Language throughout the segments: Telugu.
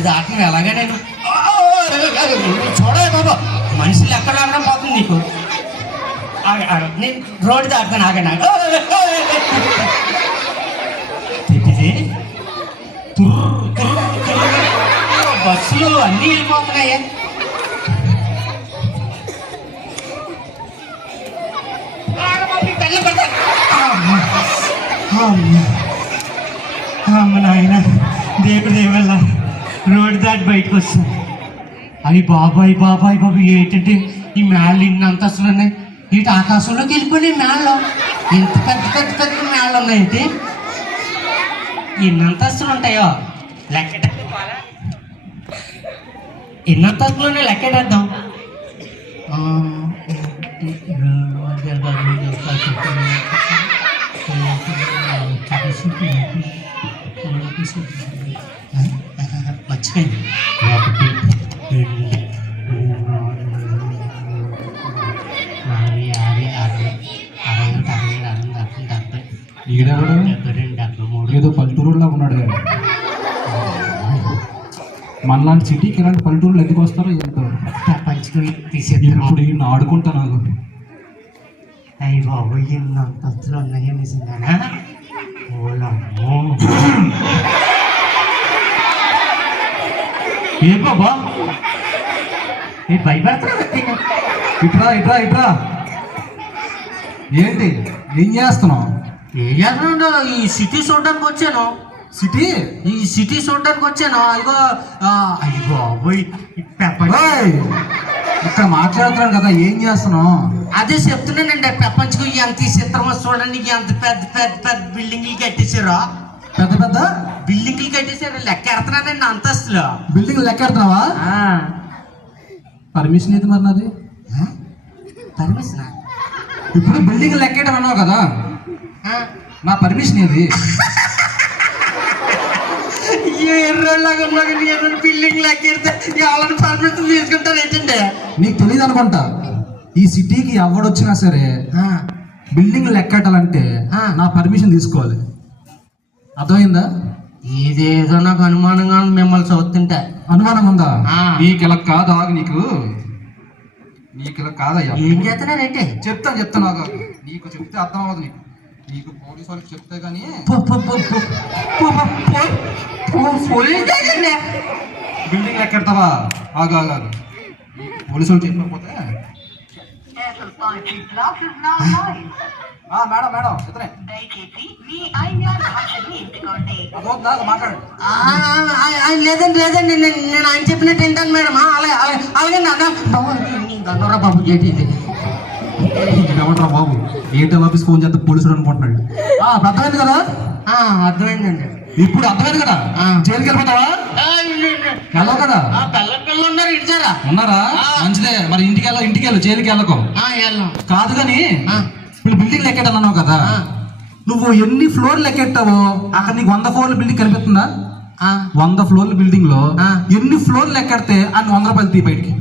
రోడ్డు దాటం ఎలాగా నేను చూడలే బాబా, మనుషులు ఎక్కడ ఆగడం పోతుంది నీకు. నేను రోడ్డు దాటుతాను, ఆగండి. బస్సులు అన్నీ వెళ్ళిపోతున్నాయి. అమ్మ నాయన, దేవుడి దేవల్ల రోడ్డు దాటి బయటకు వస్తాం. అవి బాబాయ్ బాబాయ్ బాబు, ఏంటంటే ఈ మేళ్ళు ఇన్ని అంతస్తులు ఉన్నాయి. ఇటు ఆకాశంలోకి వెళ్ళిపోయినాయి మేళ్ళు. ఇంత పెద్ద పెద్ద పెద్ద మేళ్ళు ఉన్నాయంటే ఎన్ని అంతస్తులు ఉంటాయో లెక్క. ఎన్ని అంతస్తులోనే లెక్కేద్దాం. మర్చిపోయింది. 1 2 3 ఏదో పల్లెటూరులా ఉన్నాడు కదా. మనలాంటి సిటీకి ఇలాంటి పల్లెటూరులు ఎందుకు వస్తారో ఎంతో పంచుకొని తీసేది. ఇప్పుడు ఈయన ఆడుకుంటా నాకు. అయ్యి బాబు, ఎన్ని అంతస్తులు ఉన్నాయో నిజంగానా? ఓలమ్మో, ఏ బాబా ఏ భయపడతా. ఇట్రా ఇట్రా ఇట్రా. ఏంటి, ఏం చేస్తున్నావు? ఏం చేస్తున్నావు? ఈ సిటీ చూడడానికి వచ్చాను. సిటీ? ఈ సిటీ చూడడానికి వచ్చాను. అయ్యో అయ్యో బాబోయ్, ఇక్కడ మాట్లాడుతున్నాను కదా, ఏం చేస్తున్నావు? అదే చెప్తున్నానండి, ప్రపంచకు ఎంత చిత్రమో చూడండి. ఎంత పెద్ద పెద్ద పెద్ద బిల్డింగ్లు కట్టేశారు. పెద్ద పెద్ద బిల్డింగ్లు కట్టేశారు. లెక్క ఎడుతున్నానండి అంతస్తులు. బిల్డింగ్ లెక్క ఎడుతున్నావా? పర్మిషన్ ఏది మరి నాది? పర్మిషన్? ఇప్పుడు బిల్డింగ్ లెక్కేయడం అన్నావు కదా, నా పర్మిషన్ ఏది? ఎర్రలాగా బిల్డింగ్ లెక్కేస్తే ఎవరిని పర్మిషన్ తీసుకుంటారు ఏంటండి? నీకు తెలియదు అనుకుంటా. ఈ సిటీకి ఎవడొచ్చినా సరే బిల్డింగ్ లెక్కటాలంటే నా పర్మిషన్ తీసుకోవాలి. అర్థమైందా? ఇదేదో నాకు అనుమానంగా మిమ్మల్ని చూస్తుంటే. అనుమానం ఉందా? నీకు ఇలా కాదా? నీకు ఇలా కాదయ్యా. ఏం చేస్తున్నారంటే చెప్తాను నాకు. నీకు చెప్తే అర్థం అవ్వదు. నీకు పోలీసు వాళ్ళకి చెప్తే కానీ బిల్డింగ్ లెక్కెడతావా? ఆగు ఆగు ఆగు. పోలీసు వాళ్ళు చెప్పకపోతే మేడం మేడం ఇతనే మాట్లాడు. లేదండి లేదండి, నేను ఆయన చెప్పినట్టు ఏంటాను మేడం. అలాగే అలాగే గన్నరా బాబు చేతి ఏమంటారా బాబు? ఏటీఎం ఆఫీస్ ఫోన్ చేస్తే పోలీసులు అనుకుంటున్నాడు. అర్థమైంది కదా? అర్థమైందండి. ఇప్పుడు అర్థమైంది కదా? జైలుకి వెళ్ళిపోతావా? వెళ్ళవు కదా? పిల్లలు ఉన్నారు, ఇచ్చారా? ఉన్నారా? మంచిదే. మరి ఇంటికి వెళ్ళు, జైలుకి వెళ్ళకు. కాదు కానీ ఇప్పుడు బిల్డింగ్ లెక్కెట్టాలన్నావు కదా, నువ్వు ఎన్ని ఫ్లోర్లు లెక్కెట్టావో అక్కడ నీకు 100 ఫ్లోర్ల బిల్డింగ్ కనిపిస్తుందా? 100 ఫ్లోర్ల బిల్డింగ్ లో ఎన్ని ఫ్లోర్లు లెక్కెడితే అన్ని 100 రూపాయలు తీ బయటికి.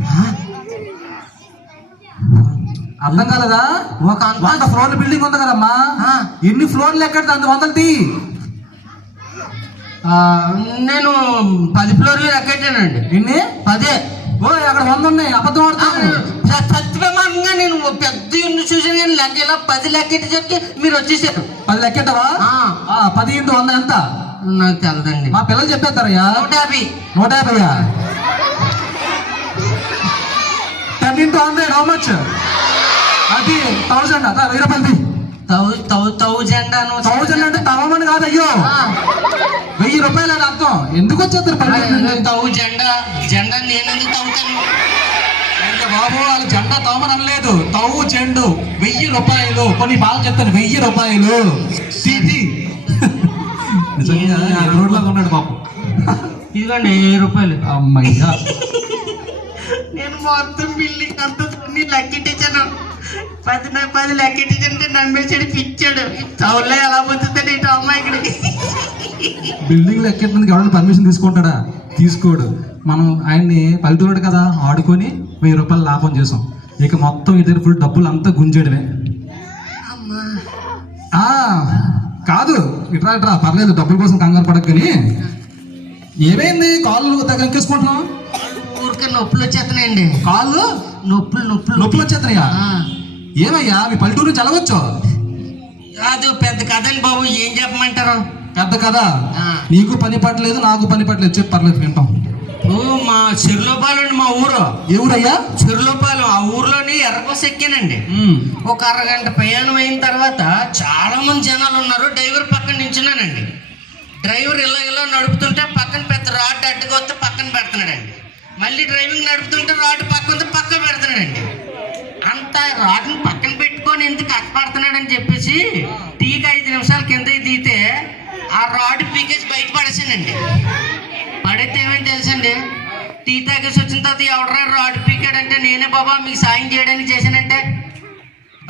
అర్థం కాలేదా? ఒక 100 ఫ్లోర్ల బిల్డింగ్ ఉంది కదమ్మా, ఎన్ని ఫ్లోర్లు లెక్కెడితే అంత 100 తీ. నేను 10 ఫ్లోర్లు లెక్కెట్టానండి. ఎన్ని? 10. అక్కడ 100 ఉన్నాయి. అబద్ధం ఆడుతున్నాను. సత్యమంగా నేను పెద్ద ఇల్లు చూసాను కానీ లెక్క ఇలా 10 లెక్కెట్టి చెప్తే మీరు వచ్చేసారు. 10 లెక్కెట్టవా? 10 × 100 ఎంత? నాకు తెలదండి. మా పిల్లలు చెప్పేస్తారయ్యా. 150. 150. 10 × 100 హౌ మచ్? అది 1000. 1000 రూపాయలు. 1000 అంటే తవమని కాదు, అయ్యో 1000 రూపాయలు అని అర్థం. ఎందుకు వచ్చేస్తారు? జెండా నేనెందుకు తవ్వుతాను బాబు? వాళ్ళు జెండా తవమని అనలేదు, 1000 రూపాయలు. కొన్ని బాగా చెప్తాను, 1000 రూపాయలు. సిటీ నిజంగా రోడ్లో ఉన్నాడు బాబు. ఇదిగోండి 1000 రూపాయలు. అమ్మయ్యా, నేను మొత్తం బిల్డింగ్ అంతా లెక్కెట్టించాను. 10 లెక్కెట్టించంటే నమ్మేసాడు, పిచ్చాడు. చౌల్లో ఎలా పోతుందండి ఇటు అమ్మాయి ఇక్కడికి. బిల్డింగ్ లెక్కెట్టడానికి ఎవరైనా పర్మిషన్ తీసుకుంటాడా? తీసుకోడు. మనం ఆయన్ని పల్లెటూరుడు కదా ఆడుకొని 1000 రూపాయలు లాభం చేసాం. ఇక మొత్తం ఇద్దరు ఫుల్ డబ్బులు అంతా గుంజేయడమే. కాదు, ఇట్రా ఇట్రా, పర్లేదు, డబ్బుల కోసం కంగారు పడక. కానీ ఏమైంది కాళ్ళు తగ్గెక్కేసుకుంటున్నావు? ఊరికే నొప్పులు వచ్చేస్తున్నాయండి. కాళ్ళు నొప్పులు వచ్చేస్తున్నాయా? ఏమయ్యా మీ పల్లెటూరు నుంచి ఎలాగొచ్చో? అది పెద్ద కథ అండి బాబు, ఏం చెప్పమంటారు? పెద్ద కదా, నీకు పని పట్టలేదు నాకు పని పట్టలేదు, చెప్పు పర్లేదు వింటాం. మా చెరులోపాలు అండి, మా ఊరు. ఏ ఊరయ్యా? చెరులోపాలు. ఆ ఊర్లోని ఎర్రకోస ఎక్కానండి. ఒక అరగంట ప్రయాణం అయిన తర్వాత చాలా మంది జనాలు ఉన్నారు. డ్రైవర్ పక్కన నించున్నానండి. డ్రైవర్ ఇలా నడుపుతుంటే పక్కన పెద్ద రాడ్ అడ్డుగా వస్తే పక్కన పెడుతున్నాడండి. మళ్ళీ డ్రైవింగ్ నడుపుతుంటే రాడ్ పక్క పెడుతున్నాడండి. అంత రాడ్ని పక్కన పెట్టుకొని ఎందుకు కష్టపడుతున్నాడని చెప్పేసి టీకి 5 నిమిషాల కింద దిగితే ఆ రాడ్ పీకేసి బయట పడేసానండి. పడితే ఏమని తెలుసండి, టీ తాగేసి వచ్చిన తర్వాత ఎవడరా రాడ్ పీకాడంటే నేనే బాబా మీకు సాయం చేయడానికి చేశానంటే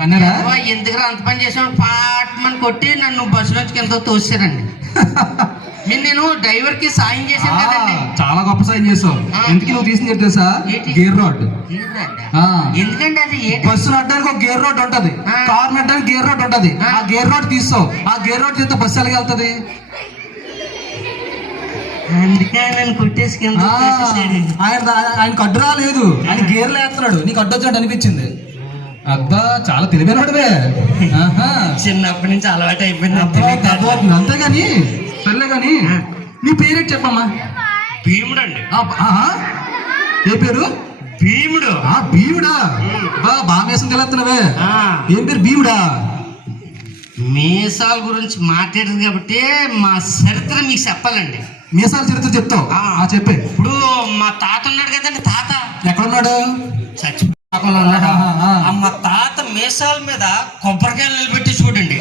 అన్నారా? ఎందుకు అంత పని చేసాను పాటమని కొట్టి నన్ను బస్సులోంచి కింద తోసారండి. నేను డ్రైవర్ కి సాయం చేశాను కదండి. చాలా గొప్ప సాయం చేసావు. ఎందుకు నువ్వు తీసిన తెలుసా? Gear rod. ఎందుకంటే అది బస్సు నడడానికి ఒక గేర్ రోడ్ ఉంటది, కార్ నడడానికి గేర్ రోడ్ ఉంటది. ఆ గేర్ రోడ్ తీస్తావు, ఆ గేర్ రోడ్ తీస్తే బస్సు ఎలాగ వెళ్తుంది? అందుకే నన్ను కొట్టేసి ఆయనకు అడ్డు రాలేదు, ఆయన గేర్లు వేస్తున్నాడు. నీకు అడ్డు వచ్చినట్టు అనిపించింది. అబ్బా చాలా తెలివైనవాడివే. చిన్నప్పటి నుంచి అలవాటు అయిపోయింది. అంతేగాని సర్లే గాని నీ పేరేంటి చెప్పమ్మా? భీముడు అండి. ఏ పేరు? భీముడు. భీముడా? బాగా మీసం తెలుస్తున్నావే. ఏం పేరు? భీముడా? మీసాల గురించి మాట్లాడదు కాబట్టి మా చరిత్ర మీకు చెప్పాలండి. మీసాల చరిత్ర చెప్తావు? చెప్పే. ఇప్పుడు మా తాత ఉన్నాడు కదండి. తాత ఎక్కడున్నాడు? చచ్చిపోకుండా ఉన్నాడు. మా తాత మీసాల మీద కొబ్బరికాయలు నిలబెట్టి చూడండి.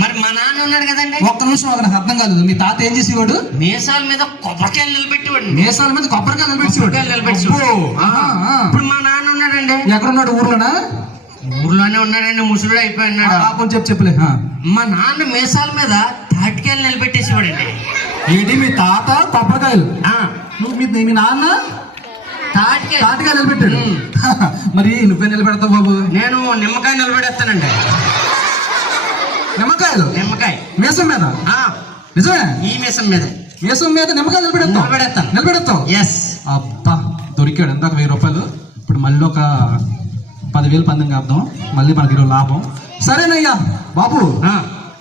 మరి మా నాన్న ఉన్నాడు కదండి. ఒక్క నిమిషం నాకు అర్థం కాలేదు. మీ తాత ఏం చేసేవాడు? మీసాల మీద కొబ్బరికాయలు నిలబెట్టేవాడు. మీసాల మీద కొబ్బరికాయలు నిలబెట్టి. ఇప్పుడు మా నాన్న ఉన్నాడండి. ఎక్కడున్నాడు? ఊర్లోనా? ఊర్లోనే ఉన్నాడండి. ముసలుడు అయిపోయినాడు. కొంచెం చెప్పలే. మా నాన్న మీసాల మీద తాటికాయలు నిలబెట్టేసేవాడండి. ఏంటి మీ తాత కొబ్బరికాయలు, మీ నాన్న తాటికాయలు నిలబెట్టాడు? మరి నువ్వే నిలబెడతావు బాబు? నేను నిమ్మకాయ నిలబెడతానండి. నిమ్మకాయ మీసం మీద? నిజమే. ఈ మీసం మీద నిమ్మకాయ నిలబెడతావు? ఎస్. అబ్బా దొరికాడు. ఎంత 1000 రూపాయలు. ఇప్పుడు మళ్ళీ ఒక 10,000 పందెం కాద్దాం, మళ్ళీ మనకి 20 లాభం. సరేనయ్యా బాబు.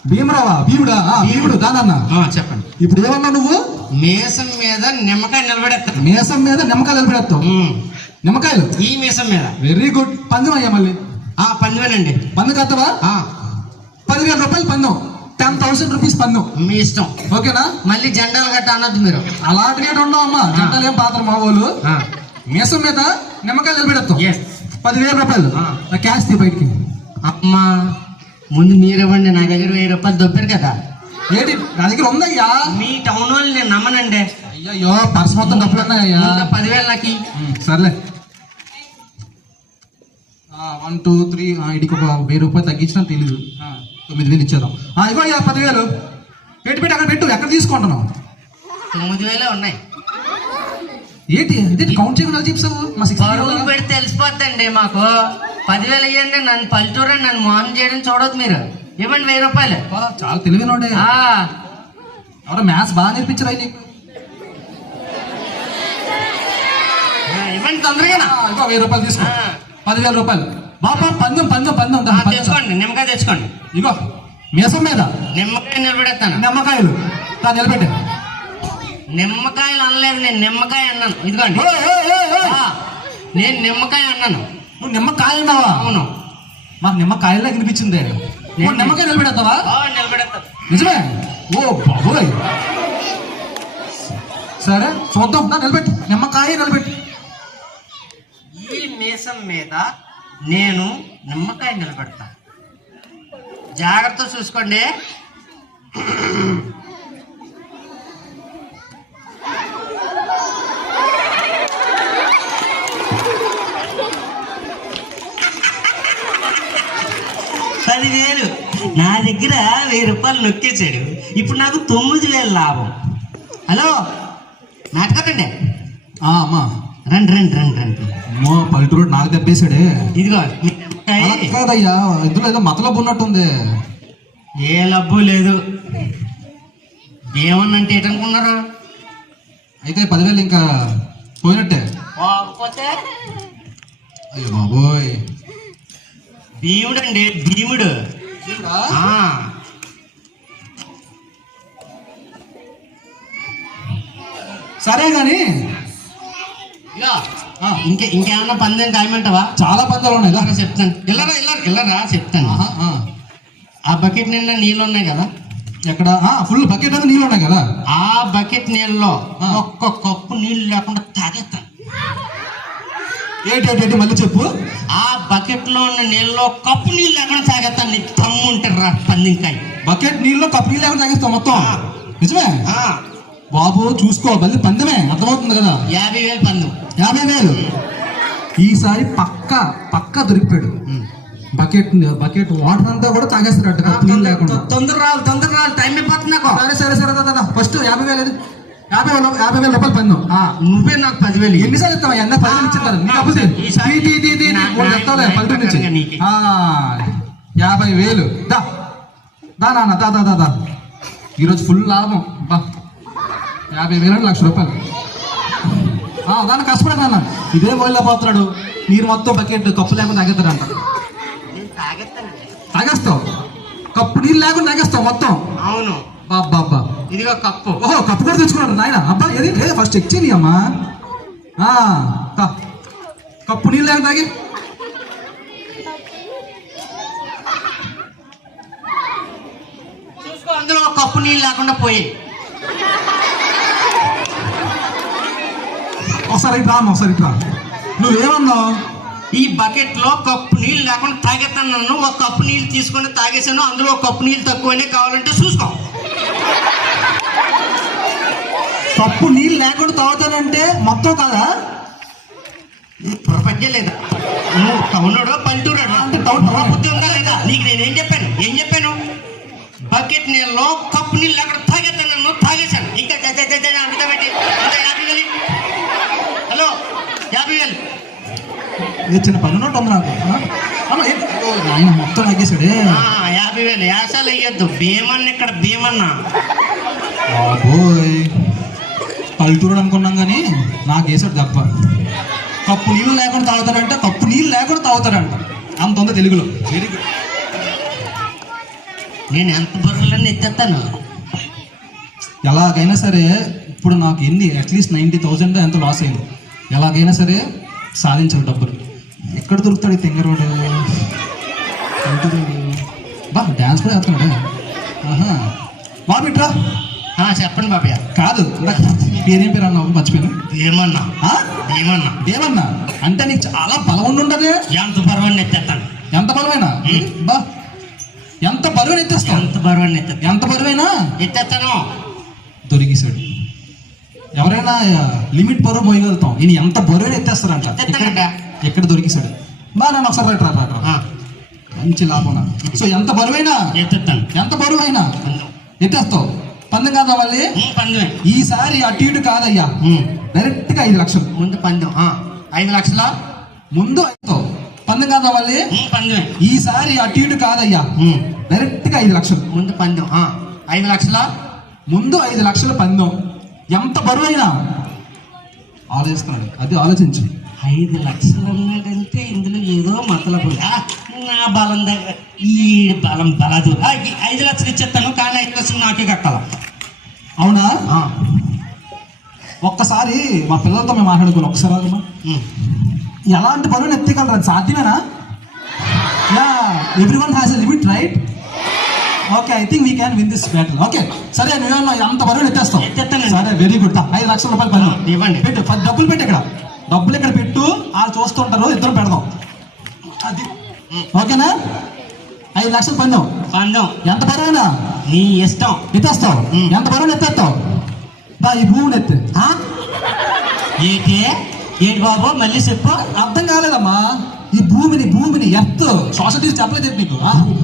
భీమరావా? భీముడు దానన్న చెప్పండి. ఇప్పుడు ఏమన్నా నువ్వు? మీసం మీద నిమ్మకాయ నిలబెడతావు. మీసం మీద నిమ్మకాయలు నిలబెడతావు. నిమ్మకాయలు ఈ మీసం మీద. Very good. పందెం అయ్యా మళ్ళీ? పందెమేనండి. పందెం కత్తవా? 10,000 రూపాయలు పందెం. 10,000 రూపీస్ పందెం. మీ ఇష్టం. ఓకేనా? మళ్ళీ జెండాలు గట్ట అనొద్దు మీరు. అలాంటి ఉండవు అమ్మా. జెండాలు ఏం పాత్ర మా వాళ్ళు. మీసం మీద నిమ్మకాయలు నిలబెడతావు. 10,000 రూపాయలు. క్యాష్ తీ బయటికి. అమ్మా ముందు మీరేవ్వండి. నా దగ్గర 1000 రూపాయలు దొబ్బారు కదా. ఏంటి? నా దగ్గర ఉందయ్యా. మీ టౌన్ వాళ్ళు నేను నమ్మనండి. అయ్యో పర్స్ మొత్తం డబ్బులు ఉన్నాయ్యా. 10,000 నాకు. సర్లే 1 2 3 ఇడికి ఒక 1000 రూపాయలు తగ్గించినా తెలీదు. 9,000 ఇచ్చేద్దాం. ఇగో అయ్యా 10,000. పెట్టి అక్కడ పెట్టు. ఎక్కడ తీసుకుంటున్నావు? 9,000 ఉన్నాయి. ఏంటి కౌంట్ చేయకుండా చెప్తావు? పెడితే తెలిసిపోద్దండి మాకు. 10,000 ఇవ్వండి. నన్ను పల్లెటూరు నన్ను మోహన్ చేయడం చూడదు మీరు. ఇవ్వండి 1000 రూపాయలు. చాలా తెలివైన ఎవరో మ్యాథ్స్ బాగా నేర్పించరా నీకు? ఇవ్వండి తొందరగా. 1000 రూపాయలు తీసుకో. 10,000 రూపాయలు. బాబా పందెం తెచ్చుకోండి. నిమ్మకాయ తెచ్చుకోండి. ఇగో మీసం మీద నిమ్మకాయ నిలబెడతాను. నిమ్మకాయలు నిలబెట్టే. నిమ్మకాయలు అనలేదు, నేను నిమ్మకాయ అన్నాను. ఇదిగోండి నేను నిమ్మకాయ అన్నాను. నువ్వు నిమ్మకాయ అన్నావా? అవును. మాకు నిమ్మకాయలా కనిపించింది. నిమ్మకాయ నిలబెడతావా? నిలబెడతా. నిజమే? ఓ బాబోయ్. సరే చూద్దాం. నిలబెట్టు. నిమ్మకాయ నిలబెట్టు. ఈ మీసం మీద నేను నిమ్మకాయ నిలబెడతా. జాగ్రత్త చూసుకోండి. నా దగ్గర 1000 రూపాయలు నొక్కేసాడు. ఇప్పుడు నాకు 9,000 లాభం. హలో నాటకండి. అమ్మా రండి. అమ్మో పల్లెటూరు నాకు దెబ్బేశాడే. ఇదిగో కాదయ్యా, ఇందులో ఏదో మతలబు ఉన్నట్టుంది. ఏ లబ్బు లేదు. ఏమన్నంటే ఏంటనుకున్నారు? అయితే 10,000 ఇంకా పోయినట్టే. పోకపోతే అయ్యో బాబోయ్. భీముడు అండి, భీముడు. ఆ, సరే గాని ఇగో, ఇంకేమన్నా పందెం కాయమంటావా? చాలా పందాలు ఉన్నాయి. ఇలాగా చెప్తాను. ఇల్లరా చెప్తాను. ఆ బకెట్ నిండా నీళ్ళు ఉన్నాయి కదా, ఎక్కడ ఫుల్ బకెట్ అంతా నీళ్ళు ఉన్నాయి కదా, ఆ బకెట్ నీళ్ళలో ఒక్క కప్పు నీళ్ళు లేకుండా తాగేస్తాను. ఏంటి మళ్ళీ చెప్పు. ఆ బకెట్ లో ఉన్న నీళ్ళలో కప్పు నీళ్ళు లేకుండా తాగేస్తాను. నీకు తమ్ము ఉంటారా పందింకాయ. బకెట్ నీళ్ళు కప్పు నీళ్ళు లేకుండా తాగేస్తావు మొత్తం? నిజమే బాబు, చూసుకో మళ్ళీ పందెమే, అర్థమవుతుంది కదా. 50,000 పందెం. 50,000 ఈసారి పక్కా దొరికిపోయాడు. బకెట్ వాటర్ అంతా కూడా తాగేస్తాడు కప్పు నీళ్ళు లేకుండా. తొందర రావాలి, టైం అయిపోతుంది నాకు. సరే దాదా, ఫస్ట్ 50,000 50,000 రూపాయలు పందెం. నువ్వే నాకు 10,000. ఎన్నిసార్లు ఇస్తావా? 10,000 ఇచ్చింటారు. 50,000 దా నాన్న, దా ఈరోజు ఫుల్ లాభం. బా 50,000 అంటే ₹1,00,000. దాన్ని కష్టపడే నాన్న, ఇదే మొయిల్లో పోతున్నాడు. నీరు మొత్తం బకెట్ కప్పు లేకుండా తాగేస్తాడంట. తాగేస్తావు కప్పు నీళ్ళు లేకుండా తాగేస్తావు మొత్తం. అవును బాబా, ఇదిగో కప్పు. ఓహో, కప్పు కూడా తెచ్చుకున్నాడు నాయన. అబ్బా ఏది లేదు, ఫస్ట్ చెక్ చేయి అమ్మా. కప్పు నీళ్ళు లేకుండా తాగి. చూసుకో, అందులో కప్పు నీళ్ళు లేకుండా పోయి. ఒకసారి ఇట్రా. నువ్వేమన్నావు? ఈ బకెట్ లో కప్పు నీళ్ళు లేకుండా తాగేస్తాను. ఒక కప్పు నీళ్ళు తీసుకొని తాగేసాను. అందులో ఒక కప్పు నీళ్ళు తక్కువనే కావాలంటే చూసుకో. కప్పు నీళ్ళు లేకుండా తాగుతానంటే మొత్తం కాదా? ప్రపంచం లేదా? నువ్వు టౌనుడో పల్లెటూరాడో అంటే టౌన్ బుద్ధి ఉందా లేదా నీకు? నేనేం చెప్పాను? బకెట్ నీళ్ళలో కప్పు నీళ్ళు లేకుండా తాగేస్తాను, తాగేశాను. ఇంకా పెట్టి హలో 50,000. ఏ చిన్న పని ఉన్నట్టు ఉంది నాకు. ఆయన మొత్తం లాగేశాడే. 50,000 యాసాలు అయ్యొద్దు. భీమన్న ఇక్కడ భీమన్నా. బాబోయ్, పల్లెటూరు అనుకున్నాం కానీ నాకు వేసాడు దెబ్బ. కప్పు నీళ్ళు లేకుండా తాగుతాడంటే కప్పు నీళ్ళు లేకుండా తాగుతాడంట. అంత ఉంది తెలుగులో. Very good. నేను ఎంత బరువులన్నీ ఎత్తేస్తాను. ఎలాగైనా సరే ఇప్పుడు నాకు అట్లీస్ట్ 90,000 ఎంత లాస్ అయింది. ఎలాగైనా సరే సాధించాలి డబ్బులు. ఎక్కడ దొరుకుతాడు ఈ తెంగరోడు? బా డ్యాన్స్ కూడా వేస్తున్నాడు. బాబిట్రా. చెప్పండి బాబయ్య. కాదు, పేరేం పేరు అన్నావు? మర్చిపోయాను. ఏమన్నా అంటే నీకు చాలా బలం ఉండుండదే. ఎంత బరువుని ఎత్తేస్తాను. ఎంత బరువైనా? బా ఎంత బరువుని ఎత్తేస్తావు? ఎంత బరువైనా ఎత్తేస్తాను. దొరికేశాడు. ఎవరైనా లిమిట్ బరువు పోయగలుగుతాం, ఈయన ఎంత బరువుని ఎత్తేస్తారంట. ఎక్కడ దొరికేశాడు? బా నన్ను ఒకసారి రా. మంచి లాభం. సో ఎంత బరువైనా ఎత్తేస్తాను. ఎంత బరువైనా ఎత్తేస్తావు. పందెం కాదా మళ్ళీ? పందెం. ఈసారి అటు ఇటు కాదయ్యా, డైరెక్ట్ గా 5 లక్షలు ముందు పందెం. 5 లక్షల ముందు అవుతావు. పందెం కాదా మళ్ళీ? పందెం. ఈసారి అటు ఇటు కాదయ్యా, డైరెక్ట్ గా 5 లక్షలు ముందు పందెం. 5 లక్షల ముందు 5 లక్షల పందెం. ఎంత బరువైనా ఆలోచిస్తున్నాడు. అది ఆలోచించు. 5 లక్షలు అన్నాడంటే ఇందులో ఏదో మతలబు. నా బలం దగ్గర ఈ బలం బలదు. 5 లక్షలు ఇచ్చేస్తాను, కానీ 5 లక్షలు నాకే కట్టాల. అవునా? ఒక్కసారి మా పిల్లలతో మేము మాట్లాడుకోవాలి. ఒకసారి ఎలాంటి బరువుని ఎత్తగలరు? అది సాధ్యమేనా? Everyone has a limit, right? Okay, I think we can win this battle. Okay, సరే నువ్వేమన్నా ఎంత బరువుని ఎత్తేస్తావు? సరే, వెరీ గుడ్. 5 లక్షల రూపాయలు పని ఇవ్వండి. పెట్టు. 10 డబ్బులు పెట్టి ఇక్కడ డబ్బులు ఇక్కడ పెట్టు. వాళ్ళు చూస్తుంటారు, ఇద్దరు పెడదాం. అది ఓకేనా? 5 లక్షలు పందెం. ఎంత బరువైనా నీ ఇష్టం. ఎత్తేస్తావు. ఎంత బరువుని ఎత్తేస్తావు? ఈ భూమిని ఎత్తే. ఏంటి బాబు మళ్ళీ చెప్పు? అర్థం కాలేదమ్మా. ఈ భూమిని ఎత్తు. సొసైటీ చెప్పలేదు నీకు.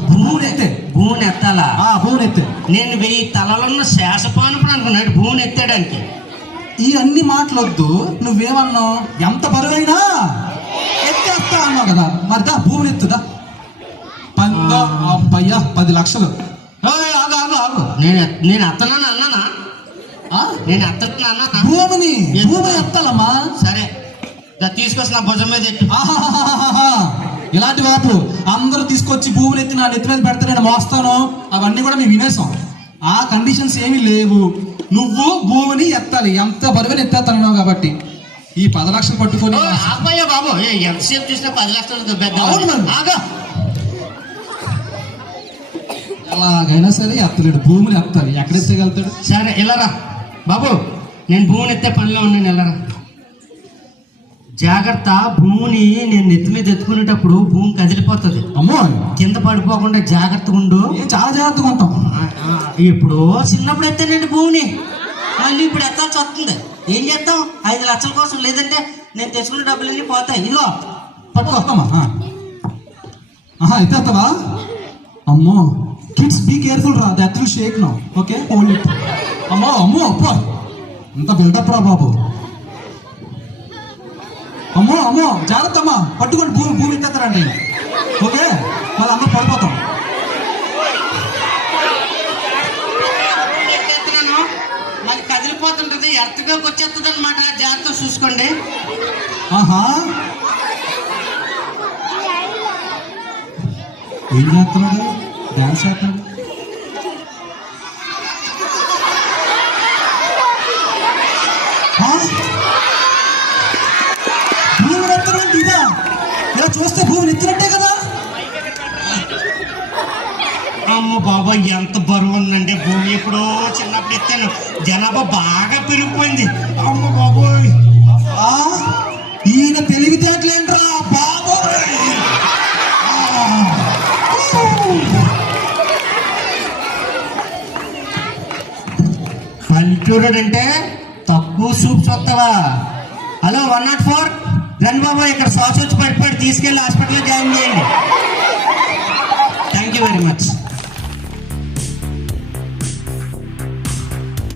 భూమిని ఎత్తే. భూమిని ఎత్తాలా? భూమిని ఎత్తే. నేను 1000 తలలున్న శేషపానుపుడు అనుకున్నాడు భూమిని ఎత్తాడానికి. ఈ అన్ని మాటలొద్దు. నువ్వేమన్నావు? ఎంత బరువైనా ఎత్తేస్తా అన్నావు కదా. మరి దా భూమిని ఎత్తుదా. అబ్బయ్యా 10 లక్షలు. నేను ఎత్తనాను అన్నానా? ఆ? నేను ఎత్తుతున్నానా భూమిని ఎత్తాలమ్మా. సరే తీసుకొచ్చి నా భుజం మీద ఎట్టు. ఆహాహాహాహా. ఇలాంటి వాపు అందరూ తీసుకొచ్చి భూమిని ఎత్తి నా నెత్తి మీద పెడితే నేను మోస్తాను, అవన్నీ కూడా మేము వినేసాం. ఆ కండిషన్స్ ఏమీ లేవు. నువ్వు భూమిని ఎత్తాలి, ఎంత బరువుని ఎత్తేస్తాను కాబట్టి. ఈ 10 లక్షలు పట్టుకొని ఆపయ్యా బాబు, ఎంతసేపు చూసినా 10 లక్షలు పెద్ద. అవును మరి. ఆగా ఎలాగైనా సరే ఎత్తలేడు, భూమిని ఎత్తాలి. ఎక్కడ ఎత్తగలుగుతాడు? సరే వెళ్ళరా బాబు, నేను భూమిని ఎత్తే పనిలో ఉన్నాను, వెళ్ళరా. జాగ్రత్త, భూమిని నేను నెత్తి మీద ఎత్తుకునేటప్పుడు భూమి కదిలిపోతుంది. అమ్మో, కింద పడిపోకుండా జాగ్రత్తగా ఉండు. చాలా జాగ్రత్తగా ఉంటాం. ఇప్పుడు చిన్నప్పుడు ఎత్తానండి భూమిని, మళ్ళీ ఇప్పుడు ఎత్తాల్సి వస్తుంది. ఏం చేద్దాం? 5 లక్షల కోసం, లేదంటే నేను తెచ్చుకున్న డబ్బులన్నీ పోతాయి. ఇదిగో పట్టుకొస్తామా? ఎత్తేస్తావా? అమ్మో, కిడ్స్ బీ కేర్ఫుల్ రా, that will Sheikh now. Okay, hold it. అమ్మో అమ్మో అప్పో, అంత బిల్డప్ రా బాబు. అమ్మో అమ్మో, జాగ్రత్త అమ్మా, పట్టుకొని భూమి ఎత్తేస్తారండి. ఓకే, మళ్ళీ అందరూ పడిపోతాం. మళ్ళీ కదిలిపోతుంటది, ఎర్తగా వచ్చేస్తుంది అనమాట. జాగ్రత్త చూసుకోండి. ఆహా, ఏం చేస్తున్నాడు? డాన్స్ చేస్తున్నాడు. భూమిని ఎత్తనంటే ఇదా? ఇలా చూస్తే భూమిని ఎత్తినట్టే కదా. అమ్మ బాబా, ఎంత బరువు ఉందంటే భూమి. ఎప్పుడో చిన్నప్పుడు ఎత్తాను, జనాభా బాగా పెరిగిపోయింది. అమ్మ బాబోయ్, ఈయన తెలివితేటలేంట్రా బాబోయ్. పల్లెటూరు అంటే తక్కువ సూప్ చూస్తావా? హలో 104 రండి బాబా, ఇక్కడ శ్వాస వచ్చి పడిపోయి తీసుకెళ్ళి హాస్పిటల్లో జాయిన్ చేయండి. Thank you very much.